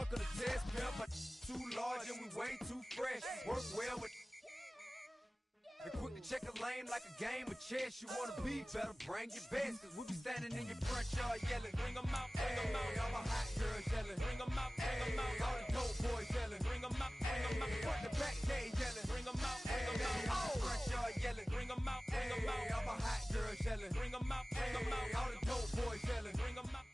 stuck on the test pimp, but too large and we way too fresh. Work well with and quick to check a lane like a game of chess. You wanna be better, bring your best, cause we be standing in your front yard yelling, bring 'em out, bring 'em out. All my hot girls yelling, bring 'em out, bring 'em out. All the dope boys yelling, bring 'em out, bring 'em out. Front the back gate yelling, bring 'em out, bring 'em out. All the front yard yelling, bring 'em out, bring 'em out. All my hot girls yelling, bring 'em out, bring 'em out. All the dope boys yelling, bring 'em out.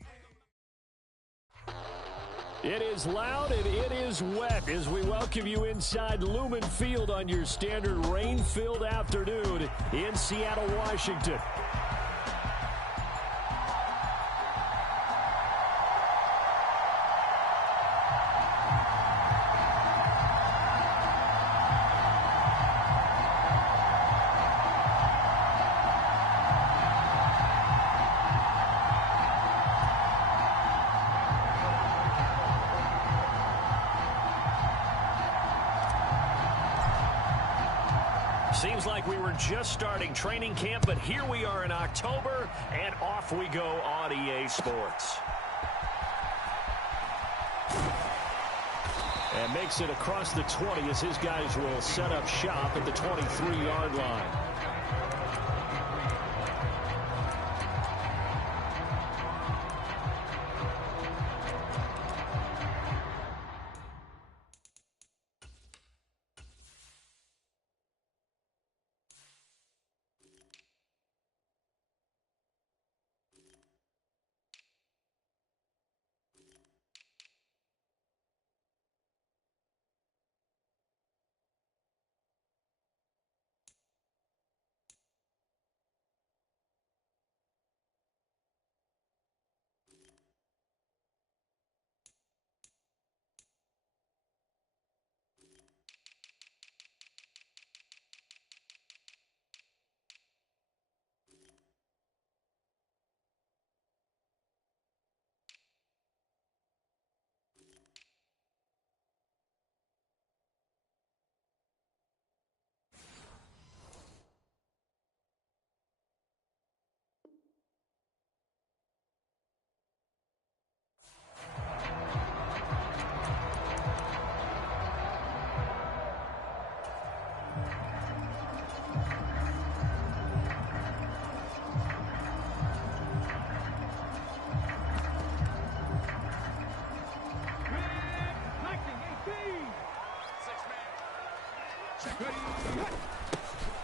It is loud and it is wet as we welcome you inside Lumen Field on your standard rain-filled afternoon in Seattle, Washington. Seems like we were just starting training camp, but here we are in October, and off we go on EA Sports. And makes it across the 20 as his guys will set up shop at the 23-yard line.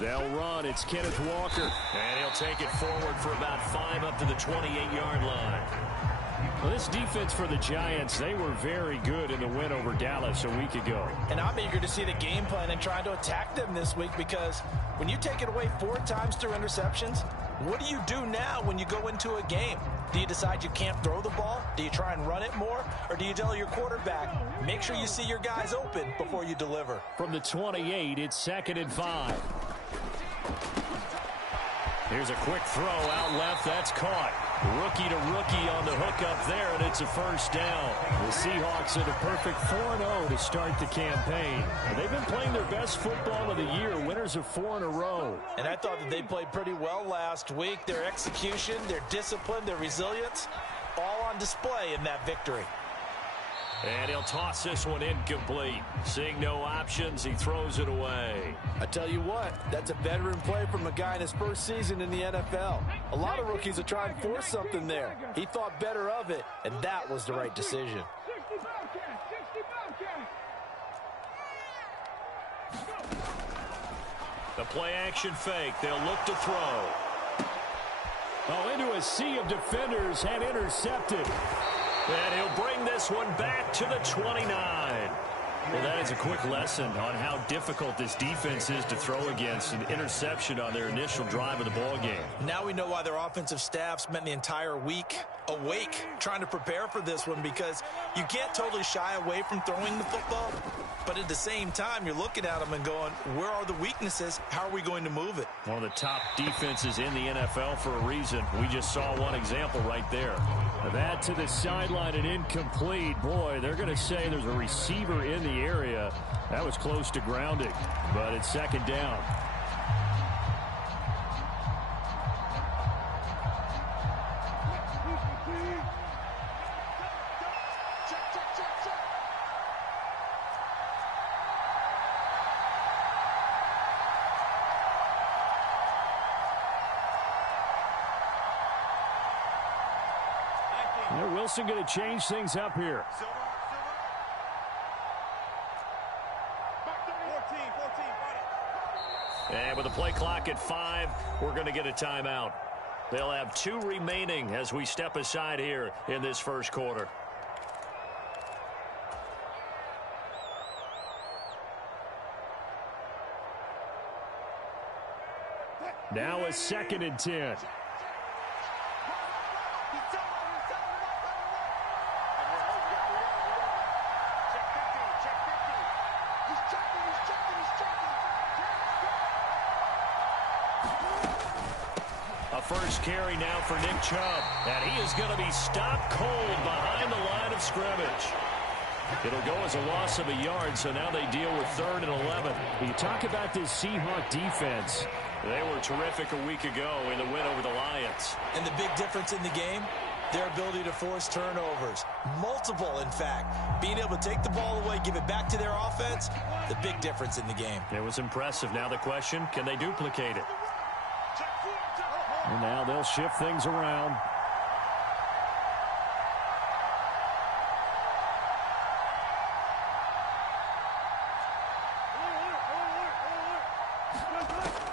They'll run. It's Kenneth Walker. And he'll take it forward for about 5 up to the 28-yard line. Well, this defense for the Giants, they were very good in the win over Dallas a week ago. And I'm eager to see the game plan and trying to attack them this week, because when you take it away 4 times through interceptions, what do you do now when you go into a game? Do you decide you can't throw the ball? Do you try and run it more? Or do you tell your quarterback, make sure you see your guys open before you deliver? From the 28, it's 2nd and 5. Here's a quick throw out left. That's caught. Rookie to rookie on the hook up there, and it's a first down. The Seahawks at a perfect 4-0 to start the campaign. They've been playing their best football of the year, winners of 4 in a row. And I thought that they played pretty well last week. Their execution, their discipline, their resilience, all on display in that victory. And he'll toss this one incomplete. Seeing no options, he throws it away. I tell you what, that's a veteran play from a guy in his first season in the NFL. A lot of rookies will try and force something there. He thought better of it, and that was the right decision. The play-action fake. They'll look to throw. Oh, into a sea of defenders and intercepted. And he'll bring this one back to the 29. Well, that is a quick lesson on how difficult this defense is to throw against. An interception on their initial drive of the ballgame. Now we know why their offensive staff spent the entire week awake trying to prepare for this one, because you can't totally shy away from throwing the football, but at the same time, you're looking at them and going, where are the weaknesses? How are we going to move it? One of the top defenses in the NFL for a reason. We just saw one example right there. That to the sideline and incomplete. Boy, they're going to say there's a receiver in the area. That was close to grounding, but it's 2nd down. And Wilson going to change things up here. And with the play clock at 5, we're going to get a timeout. They'll have 2 remaining as we step aside here in this first quarter. Now a 2nd and 10. First carry now for Nick Chubb. And he is going to be stopped cold behind the line of scrimmage. It'll go as a loss of a yard, so now they deal with 3rd and 11. You talk about this Seahawk defense. They were terrific a week ago in the win over the Lions. And the big difference in the game, their ability to force turnovers. Multiple, in fact. Being able to take the ball away, give it back to their offense, the big difference in the game. It was impressive. Now the question, can they duplicate it? And now they'll shift things around.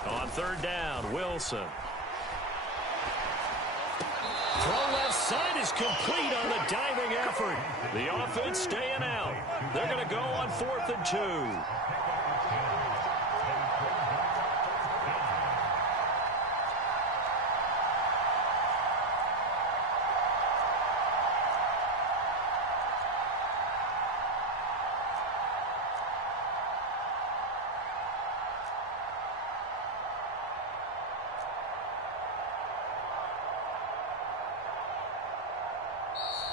On 3rd down, Wilson. Throw left side is complete on the diving effort. The offense staying out. They're going to go on 4th and 2.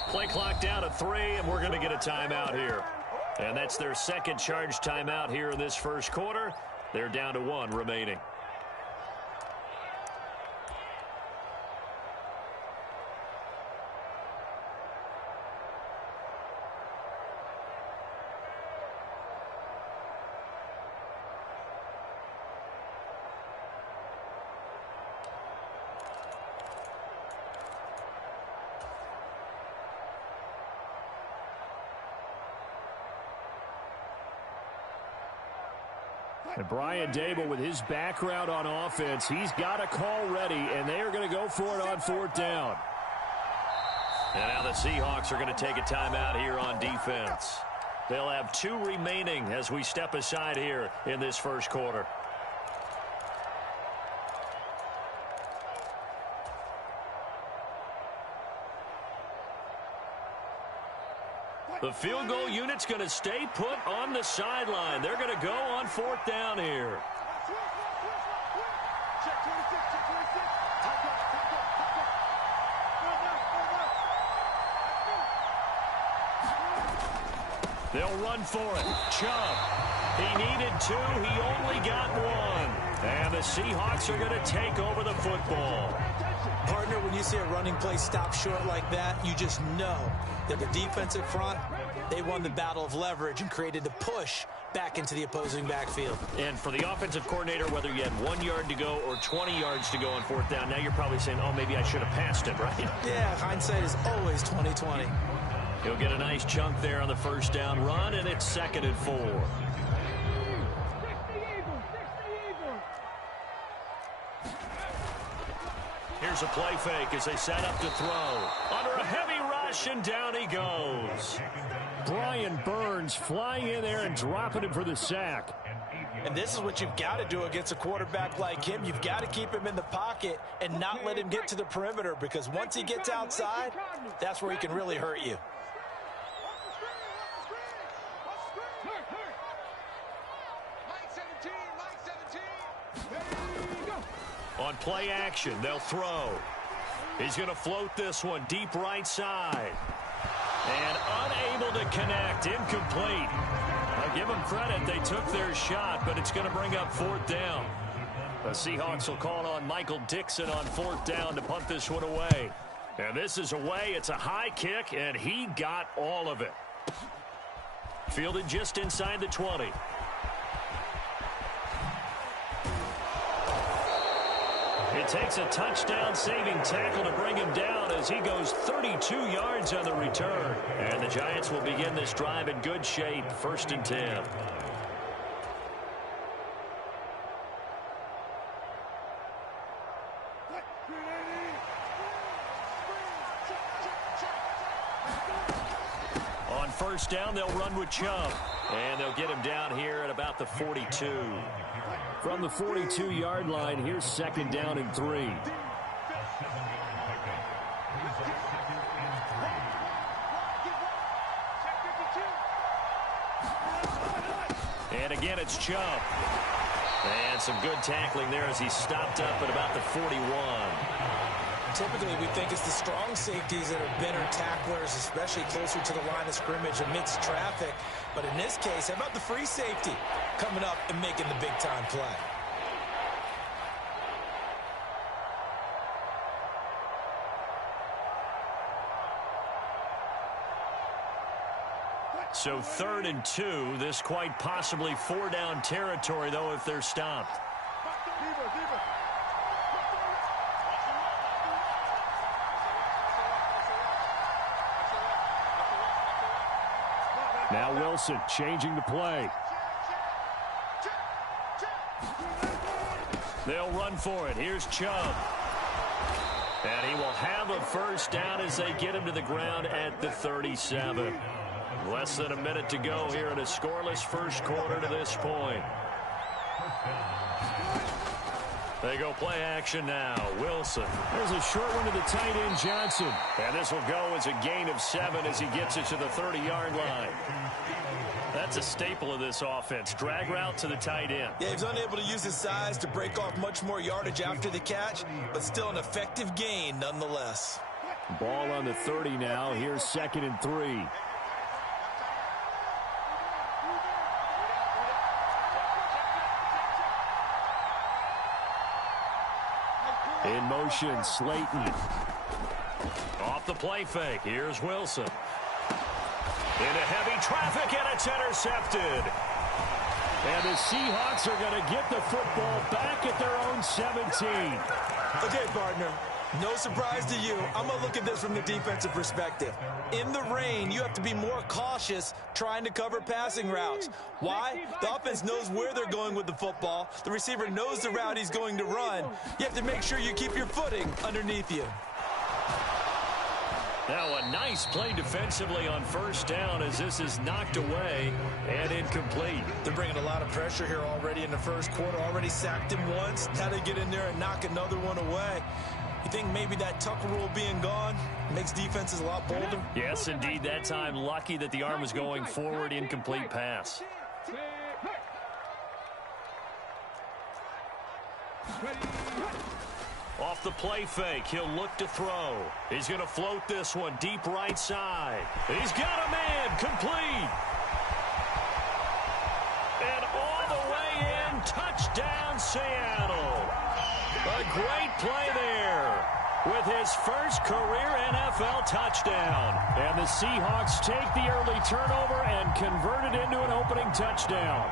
Play clock down to 3, and we're going to get a timeout here. And that's their 2nd charge timeout here in this first quarter. They're down to 1 remaining. And Brian Dable, with his background on offense, he's got a call ready, and they are going to go for it on 4th down. And now the Seahawks are going to take a timeout here on defense. They'll have 2 remaining as we step aside here in this first quarter. The field goal unit's going to stay put on the sideline. They're going to go on 4th down here. They'll run for it. Chubb. He needed 2. He only got 1. And the Seahawks are going to take over the football. Partner, when you see a running play stop short like that, you just know that the defensive front, they won the battle of leverage and created a push back into the opposing backfield. And for the offensive coordinator, whether you had 1 yard to go or 20 yards to go on 4th down, now you're probably saying, oh, maybe I should have passed it, right? Yeah, hindsight is always 20/20. He'll get a nice chunk there on the 1st down run, and it's 2nd and 4. Here's a play fake as they set up to throw. Under a heavy rush, and down he goes. Brian Burns flying in there and dropping him for the sack. And this is what you've got to do against a quarterback like him. You've got to keep him in the pocket and not let him get to the perimeter, because once he gets outside, that's where he can really hurt you. On play action, they'll throw. He's going to float this one deep right side. And unable to connect, incomplete. I'll give them credit, they took their shot, but it's going to bring up 4th down. The Seahawks will call on Michael Dixon on 4th down to punt this one away. And this is away, it's a high kick, and he got all of it. Fielded just inside the 20. It takes a touchdown-saving tackle to bring him down as he goes 32 yards on the return. And the Giants will begin this drive in good shape, 1st and 10. On 1st down, they'll run with Chubb. And they'll get him down here at about the 42. From the 42-yard line, here's 2nd down and 3. And again, it's Chubb. And some good tackling there as he stopped up at about the 41. Typically, we think it's the strong safeties that are better tacklers, especially closer to the line of scrimmage amidst traffic. But in this case, how about the free safety coming up and making the big-time play? So 3rd and 2. This quite possibly 4-down territory, though, if they're stopped. Now Wilson changing the play. They'll run for it. Here's Chubb. And he will have a 1st down as they get him to the ground at the 37. Less than a minute to go here in a scoreless 1st quarter to this point. They go play action now. Wilson. There's a short one to the tight end, Johnson. And this will go as a gain of 7 as he gets it to the 30-yard line. That's a staple of this offense. Drag route to the tight end. Yeah, he's unable to use his size to break off much more yardage after the catch, but still an effective gain nonetheless. Ball on the 30 now. Here's 2nd and 3. In motion, Slayton. Off the play fake. Here's Wilson. Into heavy traffic, and it's intercepted. And the Seahawks are going to get the football back at their own 17. Okay, partner. No surprise to you. I'm going to look at this from the defensive perspective. In the rain, you have to be more cautious trying to cover passing routes. Why? The offense knows where they're going with the football. The receiver knows the route he's going to run. You have to make sure you keep your footing underneath you. Now a nice play defensively on 1st down as this is knocked away and incomplete. They're bringing a lot of pressure here already in the 1st quarter. Already sacked him once. Now they get in there and knock another one away. You think maybe that Tucker rule being gone makes defenses a lot bolder? Yes, indeed. That time lucky that the arm was going forward. Incomplete pass. Off the play fake, he'll look to throw. He's going to float this one deep right side. He's got a man, complete. And all the way in, touchdown Seattle. A great play there with his 1st career NFL touchdown. And the Seahawks take the early turnover and convert it into an opening touchdown.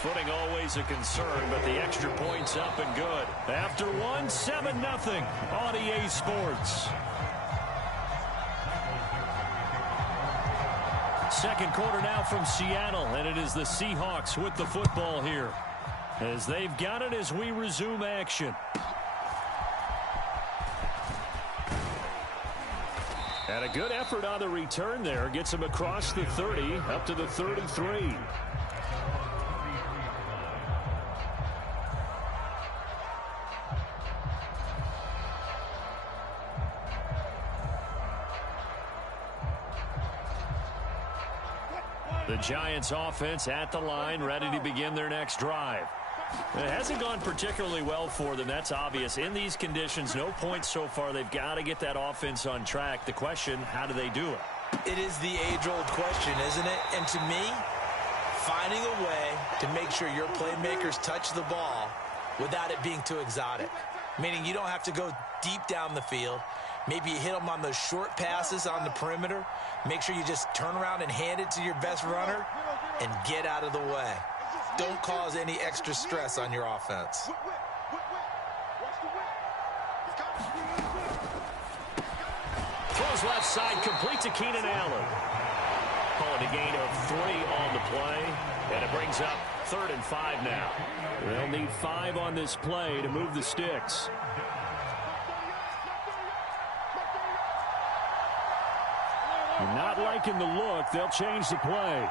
Footing always a concern, but the extra point's up and good. After one, 7-0 on EA Sports. 2nd quarter now from Seattle, and it is the Seahawks with the football here as they've got it as we resume action. And a good effort on the return there. Gets him across the 30 up to the 33. The Giants offense at the line, ready to begin their next drive. It hasn't gone particularly well for them. That's obvious. In these conditions, no points so far. They've got to get that offense on track. The question, how do they do it? It is the age-old question, isn't it? And to me, finding a way to make sure your playmakers touch the ball without it being too exotic. Meaning you don't have to go deep down the field. Maybe you hit them on those short passes on the perimeter. Make sure you just turn around and hand it to your best runner and get out of the way. Don't cause any extra stress on your offense. Throws left side, complete to Keenan Allen. Call it a gain of 3 on the play, and it brings up 3rd and 5 now. They'll need 5 on this play to move the sticks. Not liking the look, they'll change the play.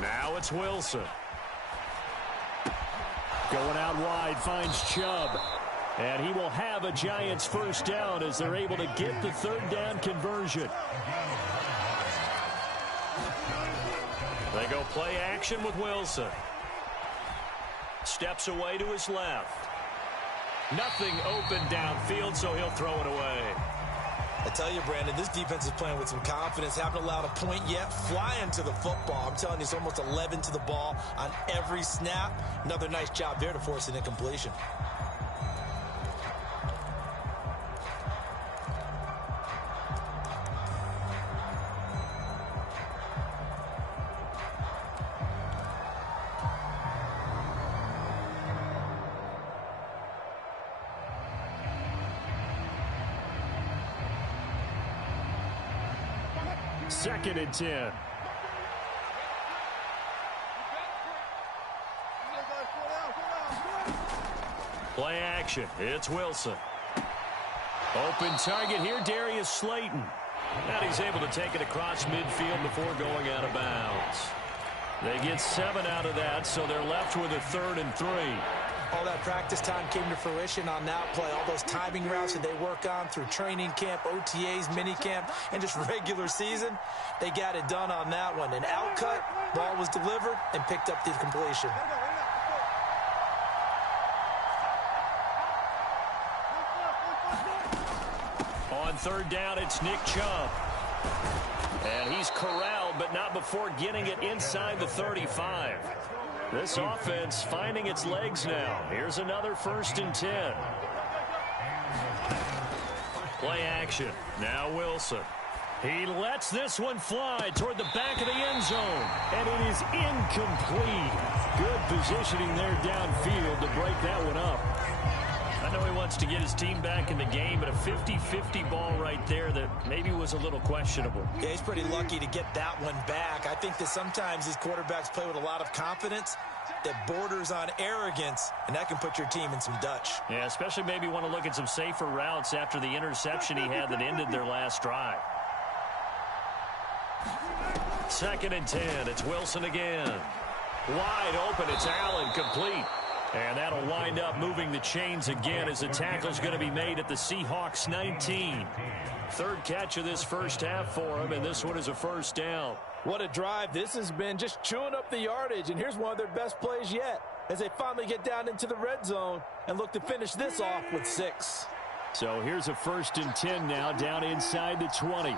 Now it's Wilson. Going out wide, finds Chubb. And he will have a Giants first down as they're able to get the 3rd down conversion. They go play action with Wilson. Steps away to his left. Nothing open downfield, so he'll throw it away. I tell you, Brandon, this defense is playing with some confidence. Haven't allowed a point yet. Flying to the football. I'm telling you, it's almost 11 to the ball on every snap. Another nice job there to force an incompletion. Second and 10. Play action. It's Wilson. Open target here, Darius Slayton. And he's able to take it across midfield before going out of bounds. They get 7 out of that, so they're left with a 3rd and 3. All that practice time came to fruition on that play. All those timing routes that they work on through training camp, OTAs, minicamp, and just regular season, they got it done on that one. An outcut, ball was delivered, and picked up the completion. On 3rd down, it's Nick Chubb. And he's corralled, but not before getting it inside the 35. This offense finding its legs now. Here's another 1st and 10. Play action. Now Wilson. He lets this one fly toward the back of the end zone. And it is incomplete. Good positioning there downfield to break that one up. I know he wants to get his team back in the game, but a 50-50 ball right there that maybe was a little questionable. Yeah, he's pretty lucky to get that one back. I think that sometimes these quarterbacks play with a lot of confidence that borders on arrogance, and that can put your team in some Dutch. Yeah, especially maybe want to look at some safer routes after the interception he had that ended their last drive. 2nd and 10. It's Wilson again. Wide open. It's Allen, complete. And that'll wind up moving the chains again as the tackle's going to be made at the Seahawks 19. 3rd catch of this first half for him, and this one is a first down. What a drive this has been, just chewing up the yardage, and here's one of their best plays yet as they finally get down into the red zone and look to finish this off with 6. So here's a 1st and 10 now down inside the 20.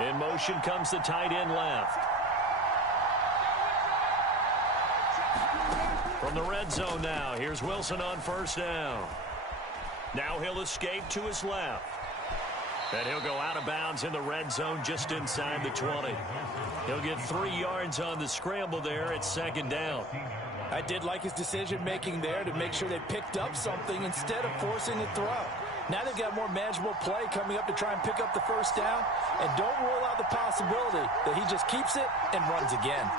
In motion comes the tight end left. From the red zone now, here's Wilson on 1st down. Now he'll escape to his left. And he'll go out of bounds in the red zone just inside the 20. He'll get 3 yards on the scramble there at 2nd down. I did like his decision-making there to make sure they picked up something instead of forcing a throw. Now they've got more manageable play coming up to try and pick up the 1st down. And don't rule out the possibility that he just keeps it and runs again.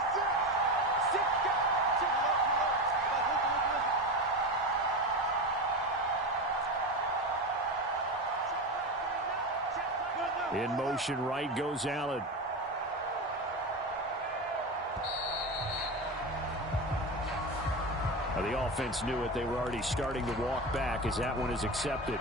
In motion right goes Allen. Now the offense knew it. They were already starting to walk back as that one is accepted.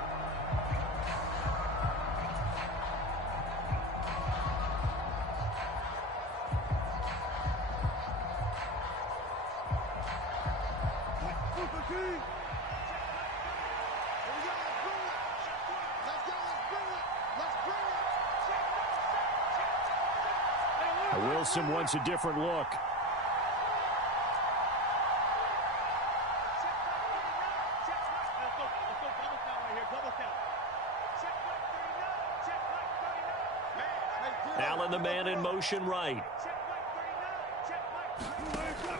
Wilson wants a different look. Allen, the man in motion right.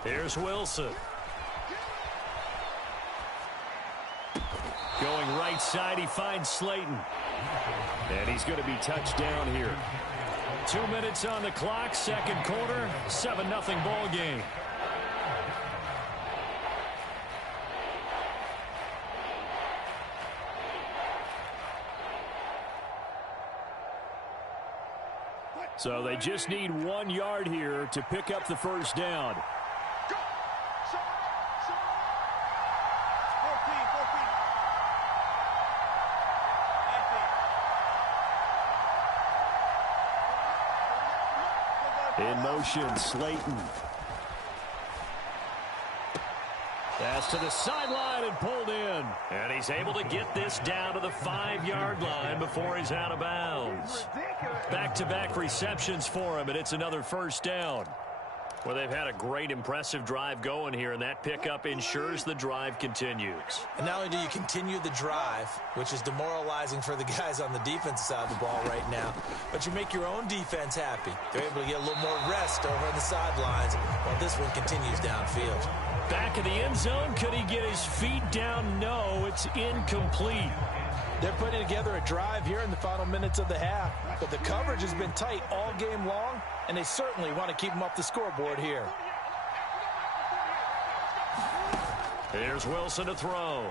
Here's Wilson. Going right side, he finds Slayton. And he's going to be touched down here. 2 minutes on the clock, second quarter, 7-0 ball game. So they just need 1 yard here to pick up the first down. In motion, Slayton. Pass to the sideline and pulled in. And he's able to get this down to the 5-yard line before he's out of bounds. Back-to-back receptions for him, and it's another first down. Well, they've had a great, impressive drive going here, and that pickup ensures the drive continues. And not only do you continue the drive, which is demoralizing for the guys on the defensive side of the ball right now, but you make your own defense happy. They're able to get a little more rest over on the sidelines while this one continues downfield. Back in the end zone, could he get his feet down? No, it's incomplete. They're putting together a drive here in the final minutes of the half, but the coverage has been tight all game long, and they certainly want to keep them up the scoreboard here. Here's Wilson to throw.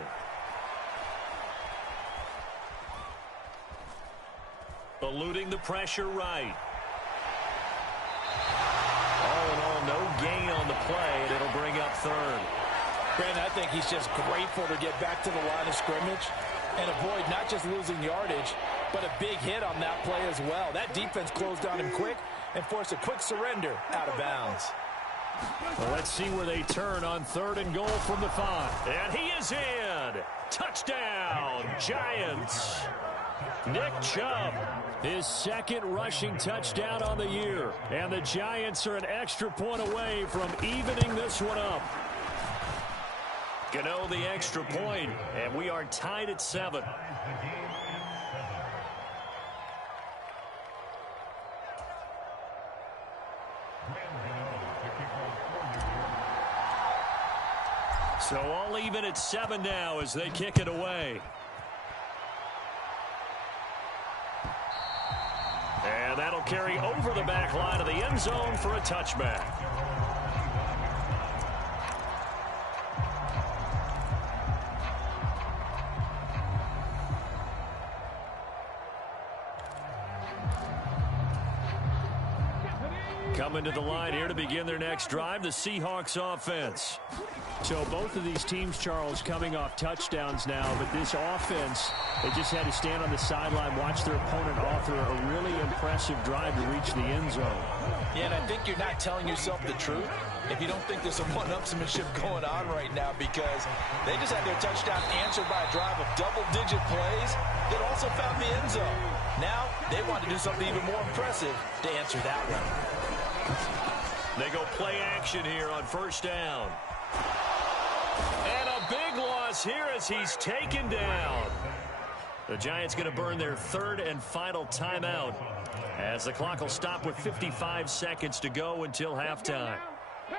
Eluding the pressure right. All in all, no gain on the play, and it'll bring up third. Brandon, I think he's just grateful to get back to the line of scrimmage and avoid not just losing yardage, but a big hit on that play as well. That defense closed on him quick and forced a quick surrender out of bounds. Well, let's see where they turn on 3rd and goal from the 5. And he is in. Touchdown, Giants. Nick Chubb, his 2nd rushing touchdown on the year. And the Giants are an extra point away from evening this one up. Gano the extra point, and we are tied at 7. So all even at 7 now as they kick it away. And that'll carry over the back line of the end zone for a touchback. Coming to the line here to begin their next drive, the Seahawks offense. So both of these teams, Charles, coming off touchdowns now, but this offense, they just had to stand on the sideline, watch their opponent offer a really impressive drive to reach the end zone. Yeah, and I think you're not telling yourself the truth if you don't think there's some one-upsmanship going on right now, because they just had their touchdown answered by a drive of double-digit plays that also found the end zone. Now they want to do something even more impressive to answer that one. They go play action here on 1st down. And a big loss here as he's taken down. The Giants going to burn their 3rd and final timeout as the clock will stop with 55 seconds to go until halftime.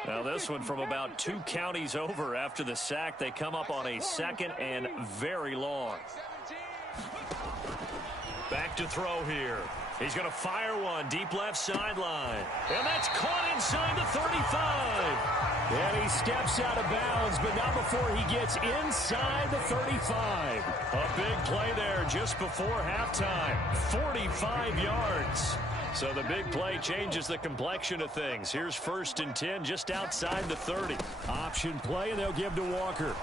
Now this one from about 2 counties over after the sack. They come up on a 2nd and very long. Back to throw here. He's going to fire one deep left sideline. And that's caught inside the 35. And he steps out of bounds, but not before he gets inside the 35. A big play there just before halftime. 45 yards. So the big play changes the complexion of things. Here's 1st and 10 just outside the 30. Option play, and they'll give to Walker.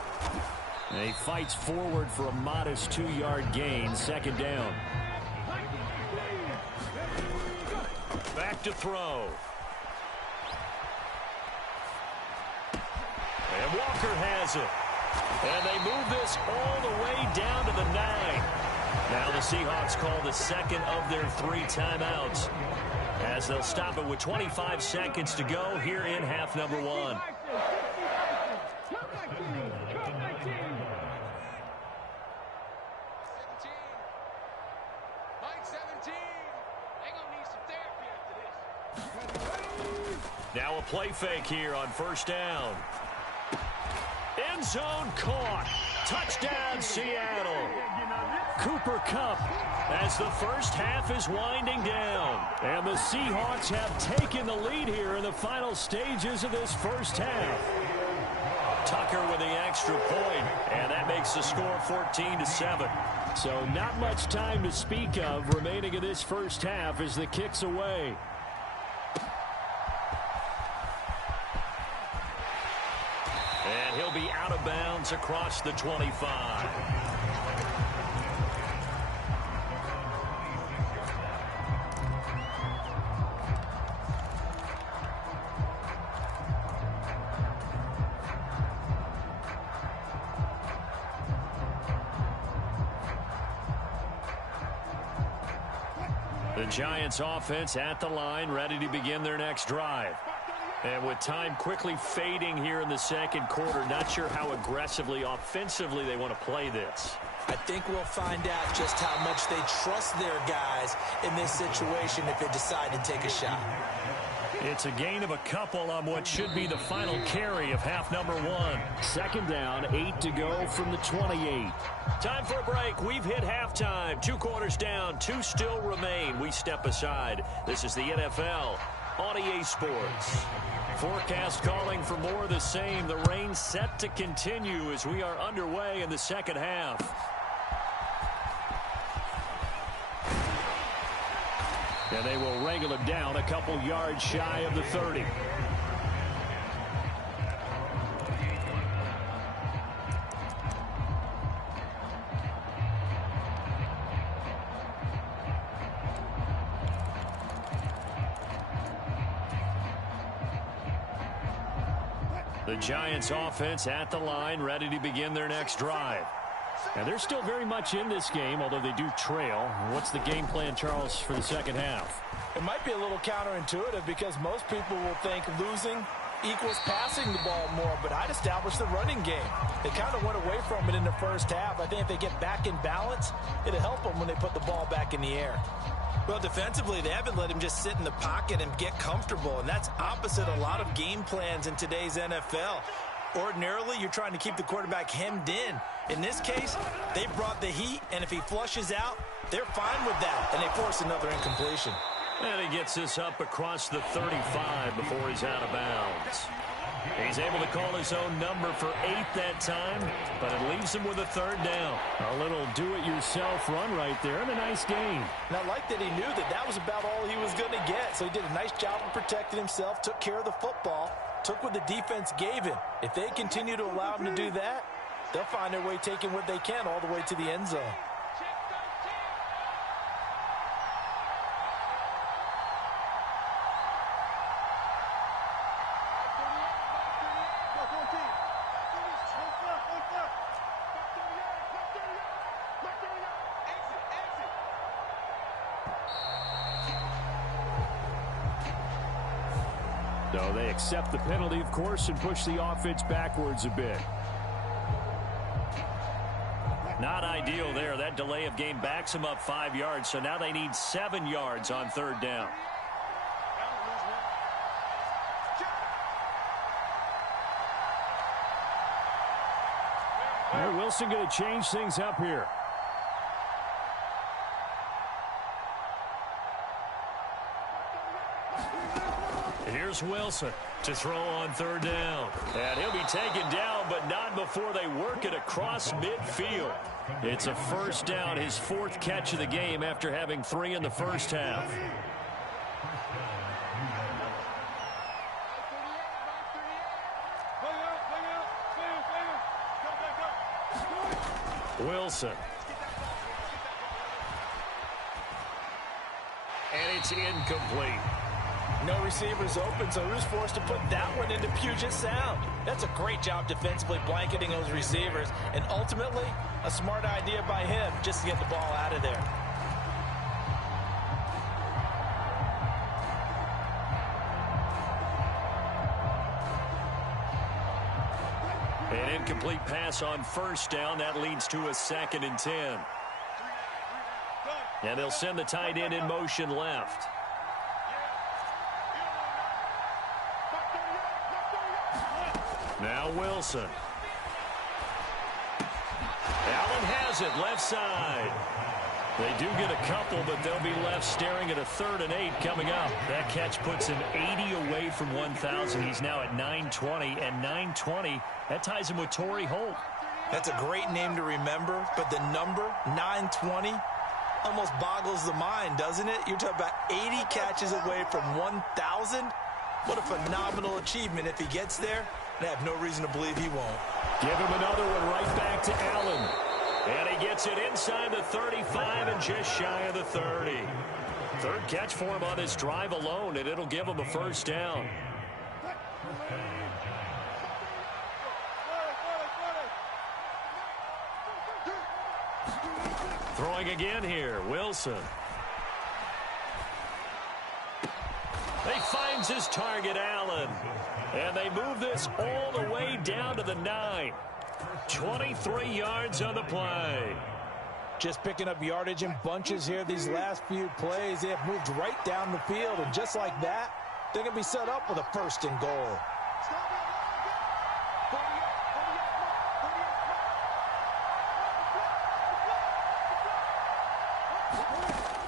And he fights forward for a modest 2-yard gain, 2nd down. Back to throw. And Walker has it. And they move this all the way down to the 9. Now the Seahawks call the 2nd of their 3 timeouts as they'll stop it with 25 seconds to go here in half number 1. Now a play fake here on first down. End zone caught. Touchdown, Seattle. Cooper Kupp as the first half is winding down. And the Seahawks have taken the lead here in the final stages of this first half. Tucker with the extra point, and that makes the score 14-7. So not much time to speak of remaining in this first half as the kick's away. And he'll be out of bounds across the 25. The Giants offense at the line, ready to begin their next drive. And with time quickly fading here in the second quarter, not sure how aggressively, offensively they want to play this. I think we'll find out just how much they trust their guys in this situation if they decide to take a shot. It's a gain of a couple on what should be the final carry of half number one. Second down, 8 to go from the 28. Time for a break. We've hit halftime. 2 quarters down, 2 still remain. We step aside. This is the NFL on EA Sports. Forecast calling for more of the same. The rain set to continue as we are underway in the second half. And they will wrangle it down a couple yards shy of the 30. The Giants offense at the line, ready to begin their next drive. And they're still very much in this game, although they do trail. What's the game plan, Charles, for the second half? It might be a little counterintuitive because most people will think losing equals passing the ball more, but I'd establish the running game. They kind of went away from it in the first half. I think if they get back in balance, it'll help them when they put the ball back in the air. Well, defensively, they haven't let him just sit in the pocket and get comfortable, and that's opposite a lot of game plans in today's NFL. Ordinarily, you're trying to keep the quarterback hemmed in. In this case, they brought the heat, and if he flushes out, they're fine with that, and they force another incompletion. And he gets this up across the 35 before he's out of bounds. He's able to call his own number for 8 that time, but it leaves him with a third down. A little do-it-yourself run right there, and a nice gain. And I like that he knew that that was about all he was going to get, so he did a nice job of protecting himself, took care of the football, took what the defense gave him. If they continue to allow him to do that, they'll find their way taking what they can all the way to the end zone. So they accept the penalty, of course, and push the offense backwards a bit. Not ideal there. That delay of game backs them up 5 yards, so now they need 7 yards on third down. Well, Wilson going to change things up here. Here's Wilson to throw on third down. And he'll be taken down, but not before they work it across midfield. It's a first down, his 4th catch of the game after having 3 in the first half. Wilson. And it's incomplete. No receivers open, so who's forced to put that one into Puget Sound? That's a great job defensively blanketing those receivers, and ultimately, a smart idea by him just to get the ball out of there. An incomplete pass on first down. That leads to a 2nd and 10. And they'll send the tight end in motion left. Now Wilson. Allen has it left side. They do get a couple, but they'll be left staring at a 3rd and 8 coming up. That catch puts him 80 away from 1,000. He's now at 920, and 920, that ties him with Torrey Holt. That's a great name to remember, but the number, 920, almost boggles the mind, doesn't it? You're talking about 80 catches away from 1,000. What a phenomenal achievement. If he gets there, I have no reason to believe he won't. Give him another one right back to Allen. And he gets it inside the 35 and just shy of the 30. 3rd catch for him on this drive alone, and it'll give him a 1st down. Throwing again here, Wilson. He finds his target, Allen. And they move this all the way down to the 9. 23 yards on the play. Just picking up yardage in bunches here these last few plays. They have moved right down the field, and just like that, they're going to be set up with a 1st and goal.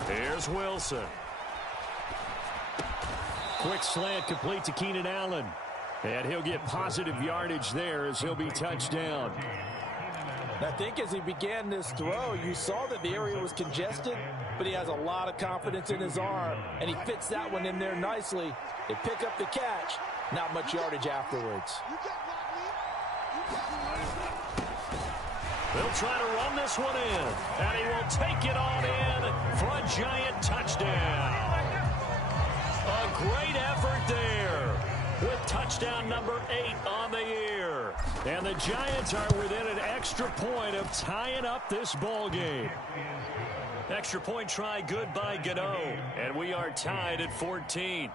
Here's Wilson. Quick slant complete to Keenan Allen. And he'll get positive yardage there as he'll be touched down. I think as he began this throw, you saw that the area was congested, but he has a lot of confidence in his arm, and he fits that one in there nicely. They pick up the catch, not much yardage afterwards. They'll try to run this one in, and he will take it on in for a giant touchdown. A great effort there with touchdown number 8 on the year. And the Giants are within an extra point of tying up this ball game. Extra point try good by Gano, and we are tied at 14.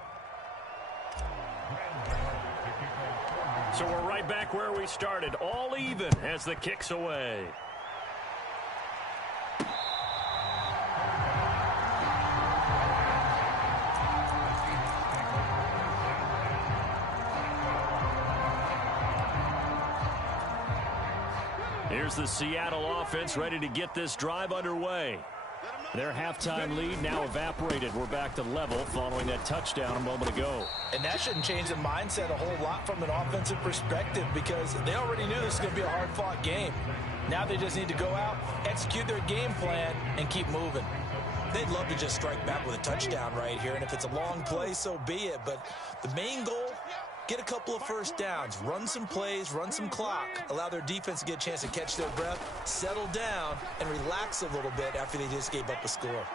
So we're right back where we started, all even as the kick's away. Here's the Seattle offense ready to get this drive underway. Their halftime lead now evaporated. We're back to level following that touchdown a moment ago. And that shouldn't change the mindset a whole lot from an offensive perspective, because they already knew this was going to be a hard-fought game. Now they just need to go out, execute their game plan, and keep moving. They'd love to just strike back with a touchdown right here, and if it's a long play, so be it. But the main goal, get a couple of 1st downs, run some plays, run some clock, allow their defense to get a chance to catch their breath, settle down, and relax a little bit after they just gave up a score.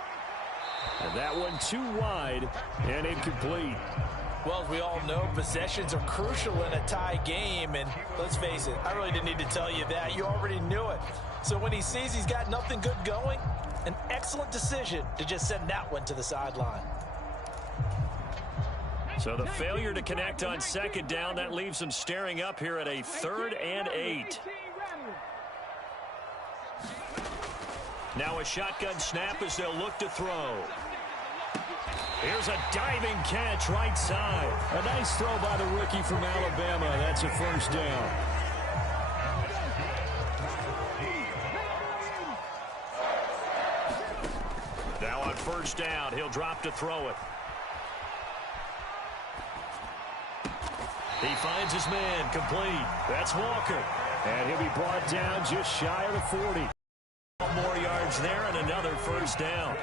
And that one too wide and incomplete. Well, as we all know, possessions are crucial in a tie game, and let's face it, I really didn't need to tell you that. You already knew it. So when he sees he's got nothing good going, an excellent decision to just send that one to the sideline. So the failure to connect on 2nd down, that leaves them staring up here at a 3rd and 8. Now a shotgun snap as they'll look to throw. Here's a diving catch right side. A nice throw by the rookie from Alabama. That's a 1st down. Now on 1st down, he'll drop to throw it. He finds his man, complete. That's Walker. And he'll be brought down just shy of the 40. More yards there and another 1st down.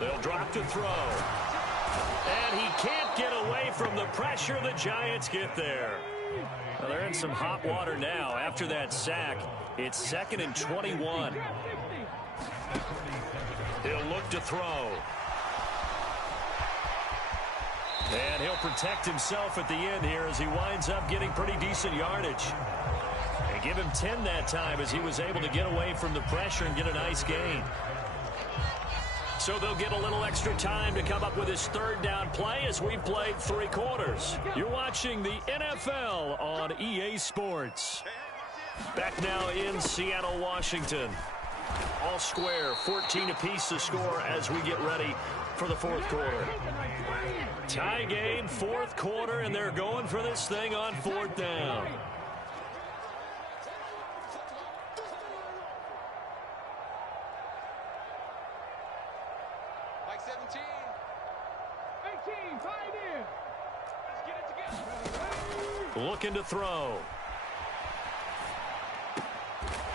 They'll drop to throw. And he can't get away from the pressure. The Giants get there. Well, they're in some hot water now. After that sack, it's 2nd and 21. He'll look to throw. And he'll protect himself at the end here as he winds up getting pretty decent yardage. And give him 10 that time as he was able to get away from the pressure and get a nice gain. So they'll get a little extra time to come up with his 3rd down play as we've played 3 quarters. You're watching the NFL on EA Sports. Back now in Seattle, Washington. All square, 14 apiece to score as we get ready for the fourth quarter. Tie game, fourth quarter, and they're going for this thing on fourth down. Like 17. 18, tied in. Let's get it together. Looking to throw.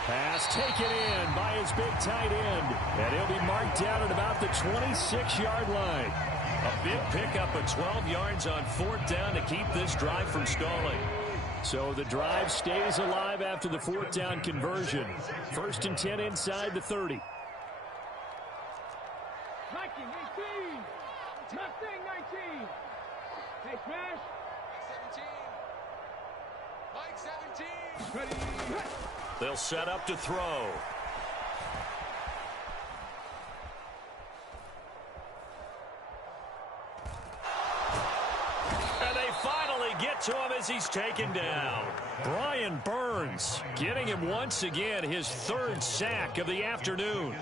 Pass taken in by his big tight end. And he'll be marked down at about the 26-yard line. A big pickup of 12 yards on fourth down to keep this drive from stalling. So the drive stays alive after the fourth down conversion. 1st and 10 inside the 30. Viking 18. Mustang 19. Hey, smash. Like 17. Ready. They'll set up to throw. And they finally get to him as he's taken down. Brian Burns getting him once again his 3rd sack of the afternoon.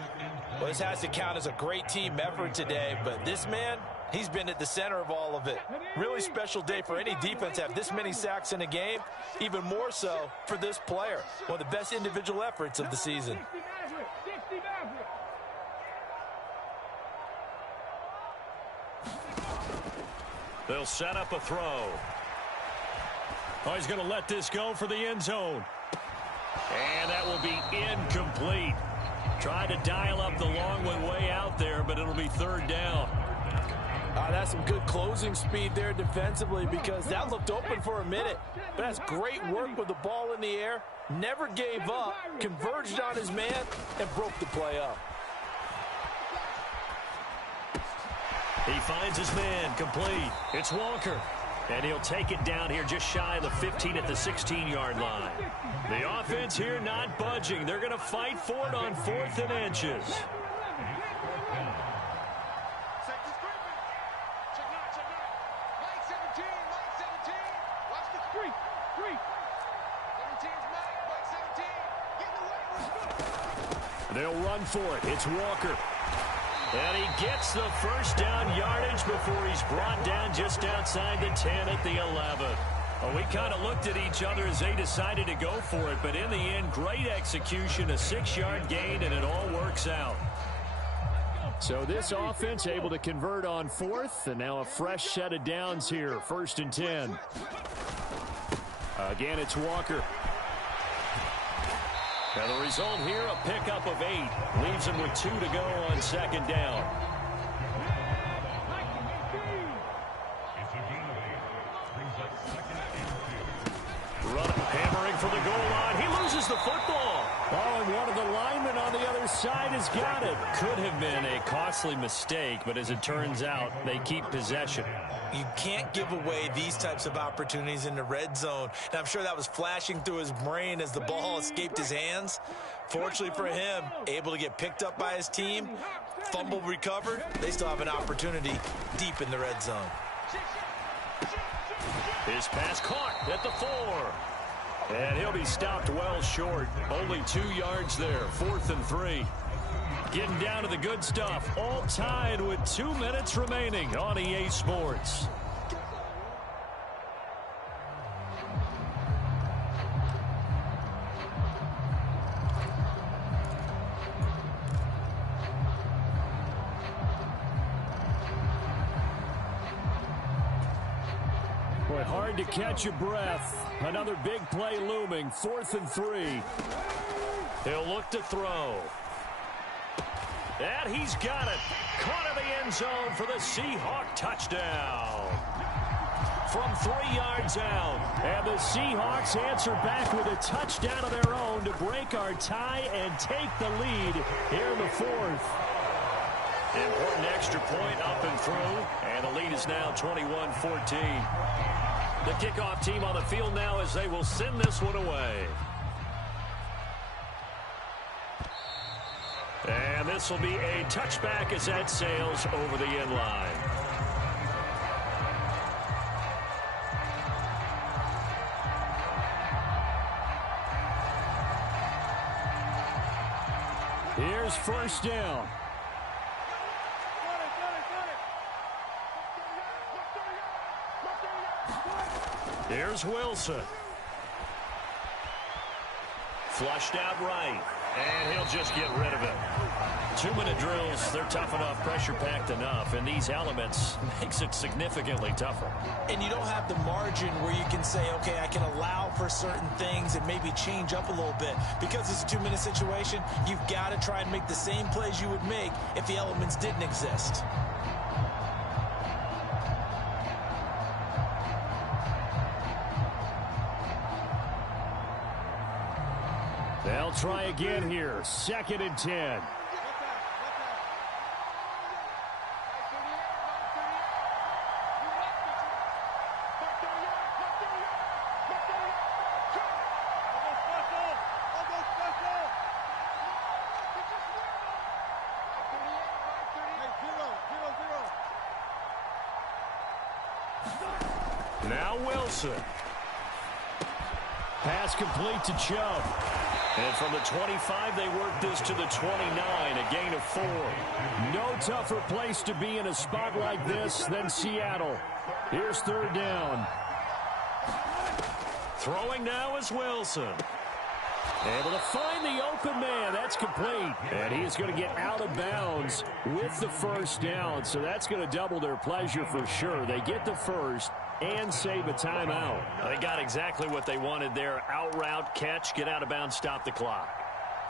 Well, this has to count as a great team effort today, but this man, he's been at the center of all of it. Really special day for any defense to have this many sacks in a game, even more so for this player. One of the best individual efforts of the season. 60 Maverick. They'll set up a throw. Oh, he's going to let this go for the end zone. And that will be incomplete. Tried to dial up the long one way out there, but it'll be 3rd down. That's some good closing speed there defensively because that looked open for a minute. But that's great work with the ball in the air. Never gave up, converged on his man, and broke the play up. He finds his man complete. It's Walker. And he'll take it down here just shy of the 15 at the 16-yard line. The offense here not budging. They're going to fight for it on 4th and inches. They'll run for it. It's Walker. And he gets the 1st down yardage before he's brought down just outside the 10 at the 11. Well, we kind of looked at each other as they decided to go for it, but in the end, great execution, a 6-yard gain, and it all works out. So this offense able to convert on 4th, and now a fresh set of downs here, 1st and 10. Again, it's Walker. Now the result here, a pickup of 8. Leaves him with 2 to go on 2nd down. Hammering for the goal line. He loses the football. Oh, and one of the linemen on the other side has got it. Could have been a costly mistake, but as it turns out, they keep possession. You can't give away these types of opportunities in the red zone. And I'm sure that was flashing through his brain as the ball escaped his hands. Fortunately for him, able to get picked up by his team, fumble recovered. They still have an opportunity deep in the red zone. His pass caught at the 4. And he'll be stopped well short. Only 2 yards there, 4th and 3. Getting down to the good stuff. All tied with 2 minutes remaining on EA Sports. Boy, hard to catch your breath. Another big play looming. 4th and 3. He'll look to throw. And he's got it. Caught in the end zone for the Seahawk touchdown. From 3 yards out. And the Seahawks answer back with a touchdown of their own to break our tie and take the lead here in the 4th. Important extra point up and through. And the lead is now 21-14. The kickoff team on the field now as they will send this one away. And this will be a touchback as that sails over the end line. Here's first down. Here's Wilson. Flushed out right. And he'll just get rid of it. 2-minute drills, they're tough enough, pressure-packed enough, and these elements makes it significantly tougher. And you don't have the margin where you can say, okay, I can allow for certain things and maybe change up a little bit. Because it's a 2-minute situation, you've got to try and make the same plays you would make if the elements didn't exist. They'll try again here. 2nd and 10. Now Wilson. Pass complete to Chubb. And from the 25, they work this to the 29, a gain of 4. No tougher place to be in a spot like this than Seattle. Here's 3rd down. Throwing now is Wilson. Able to find the open man. That's complete. And he's going to get out of bounds with the first down. So that's going to double their pleasure for sure. They get the first and save a timeout. They got exactly what they wanted there. Out route, catch, get out of bounds, stop the clock.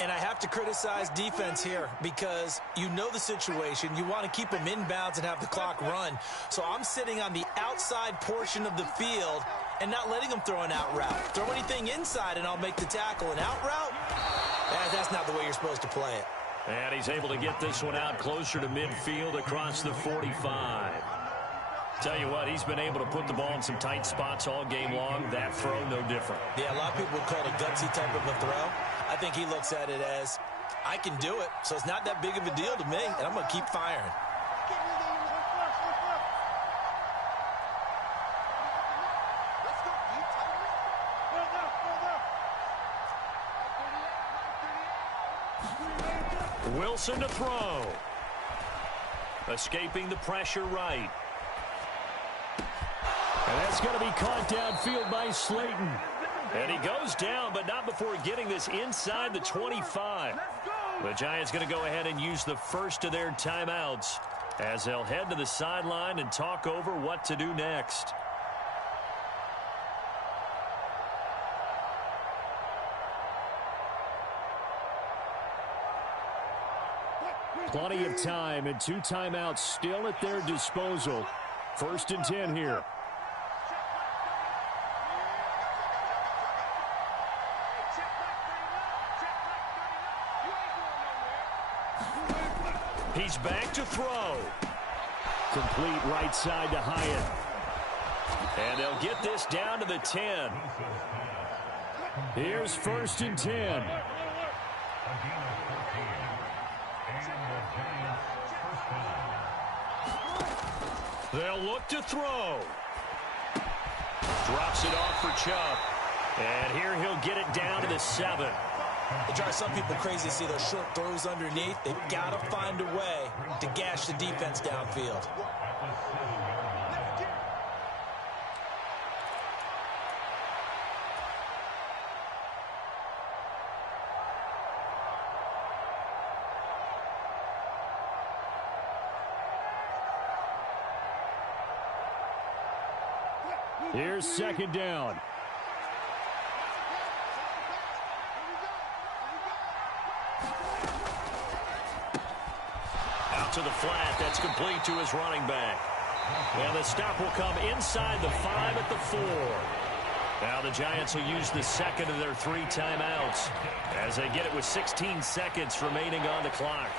And I have to criticize defense here because you know the situation. You want to keep them inbounds and have the clock run. So I'm sitting on the outside portion of the field and not letting them throw an out route. Throw anything inside and I'll make the tackle. An out route? That's not the way you're supposed to play it. And he's able to get this one out closer to midfield across the 45. Tell you what, he's been able to put the ball in some tight spots all game long. That throw, no different. Yeah, a lot of people would call it a gutsy type of a throw. I think he looks at it as, I can do it, so it's not that big of a deal to me, and I'm going to keep firing. Wilson to throw. Escaping the pressure right. And that's going to be caught downfield by Slayton. And he goes down, but not before getting this inside the 25. The Giants going to go ahead and use the first of their timeouts as they'll head to the sideline and talk over what to do next. Plenty of time and 2 timeouts still at their disposal. 1st and 10 here. He's back to throw. Complete right side to Hyatt. And they'll get this down to the 10. Here's 1st and 10. They'll look to throw. Drops it off for Chubb. And here he'll get it down to the 7. It drives some people crazy to see those short throws underneath. They've got to find a way to gash the defense downfield. Here's 2nd down. Out to the flat. That's complete to his running back. And the stop will come inside the 5 at the 4. Now the Giants will use the second of their 3 timeouts as they get it with 16 seconds remaining on the clock.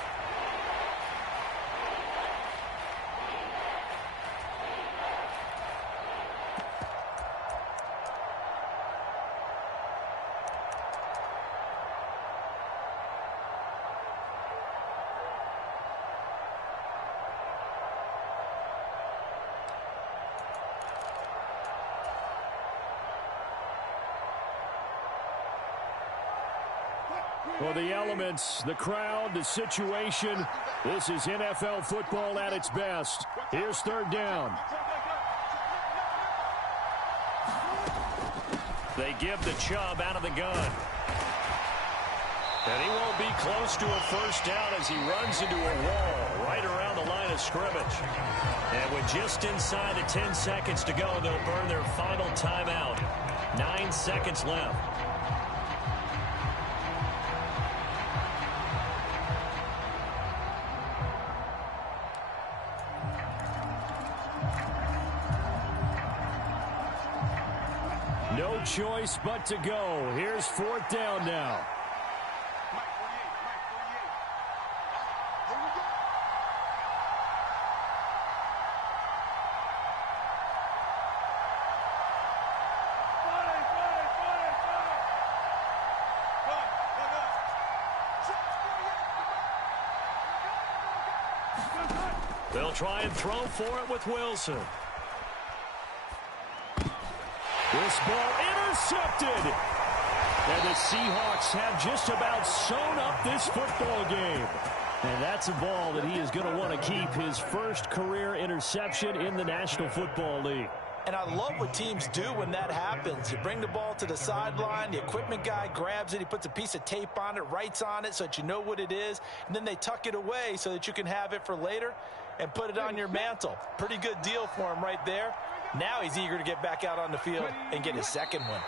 Well, the elements, the crowd, the situation, this is NFL football at its best. Here's third down. They give the Chubb out of the gun. And he won't be close to a first down as he runs into a wall right around the line of scrimmage. And with just inside of 10 seconds to go, they'll burn their final timeout. 9 seconds left. No choice but to go. Here's fourth down now. They'll try and throw for it with Wilson. This ball intercepted. And the Seahawks have just about sewn up this football game. And that's a ball that he is going to want to keep, his first career interception in the National Football League. And I love what teams do when that happens. You bring the ball to the sideline, the equipment guy grabs it, he puts a piece of tape on it, writes on it so that you know what it is, and then they tuck it away so that you can have it for later and put it on your mantle. Pretty good deal for him right there. Now he's eager to get back out on the field and get his second one.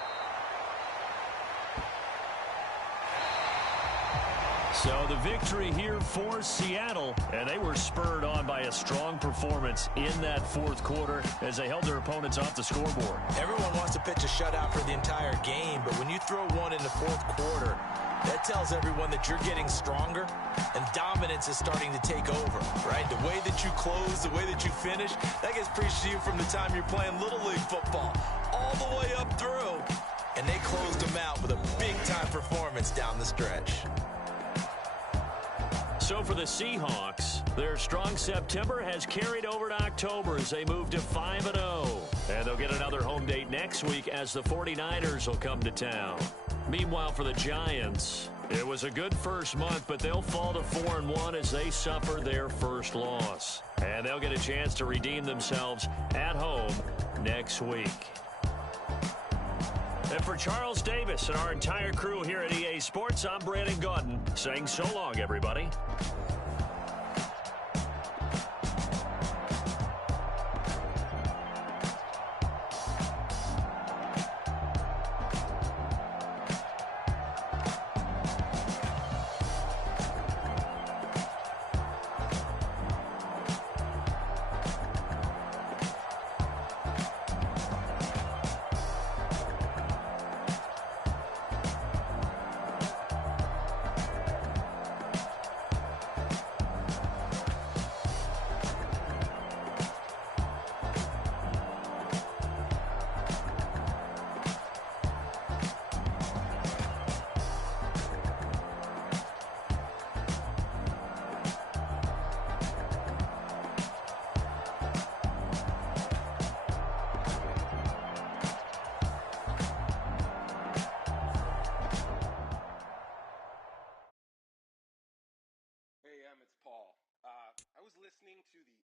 So the victory here for Seattle, and they were spurred on by a strong performance in that fourth quarter as they held their opponents off the scoreboard. Everyone wants to pitch a shutout for the entire game, but when you throw one in the fourth quarter, that tells everyone that you're getting stronger and dominance is starting to take over, right? The way that you close, the way that you finish, that gets preached to you from the time you're playing Little League football all the way up through, and they closed them out with a big-time performance down the stretch. So for the Seahawks, their strong September has carried over to October as they move to 5-0. And they'll get another home date next week as the 49ers will come to town. Meanwhile, for the Giants, it was a good first month, but they'll fall to 4-1 as they suffer their first loss. And they'll get a chance to redeem themselves at home next week. And for Charles Davis and our entire crew here at EA Sports, I'm Brandon Gaudin saying so long, everybody. Hey, it's Paul. I was listening to the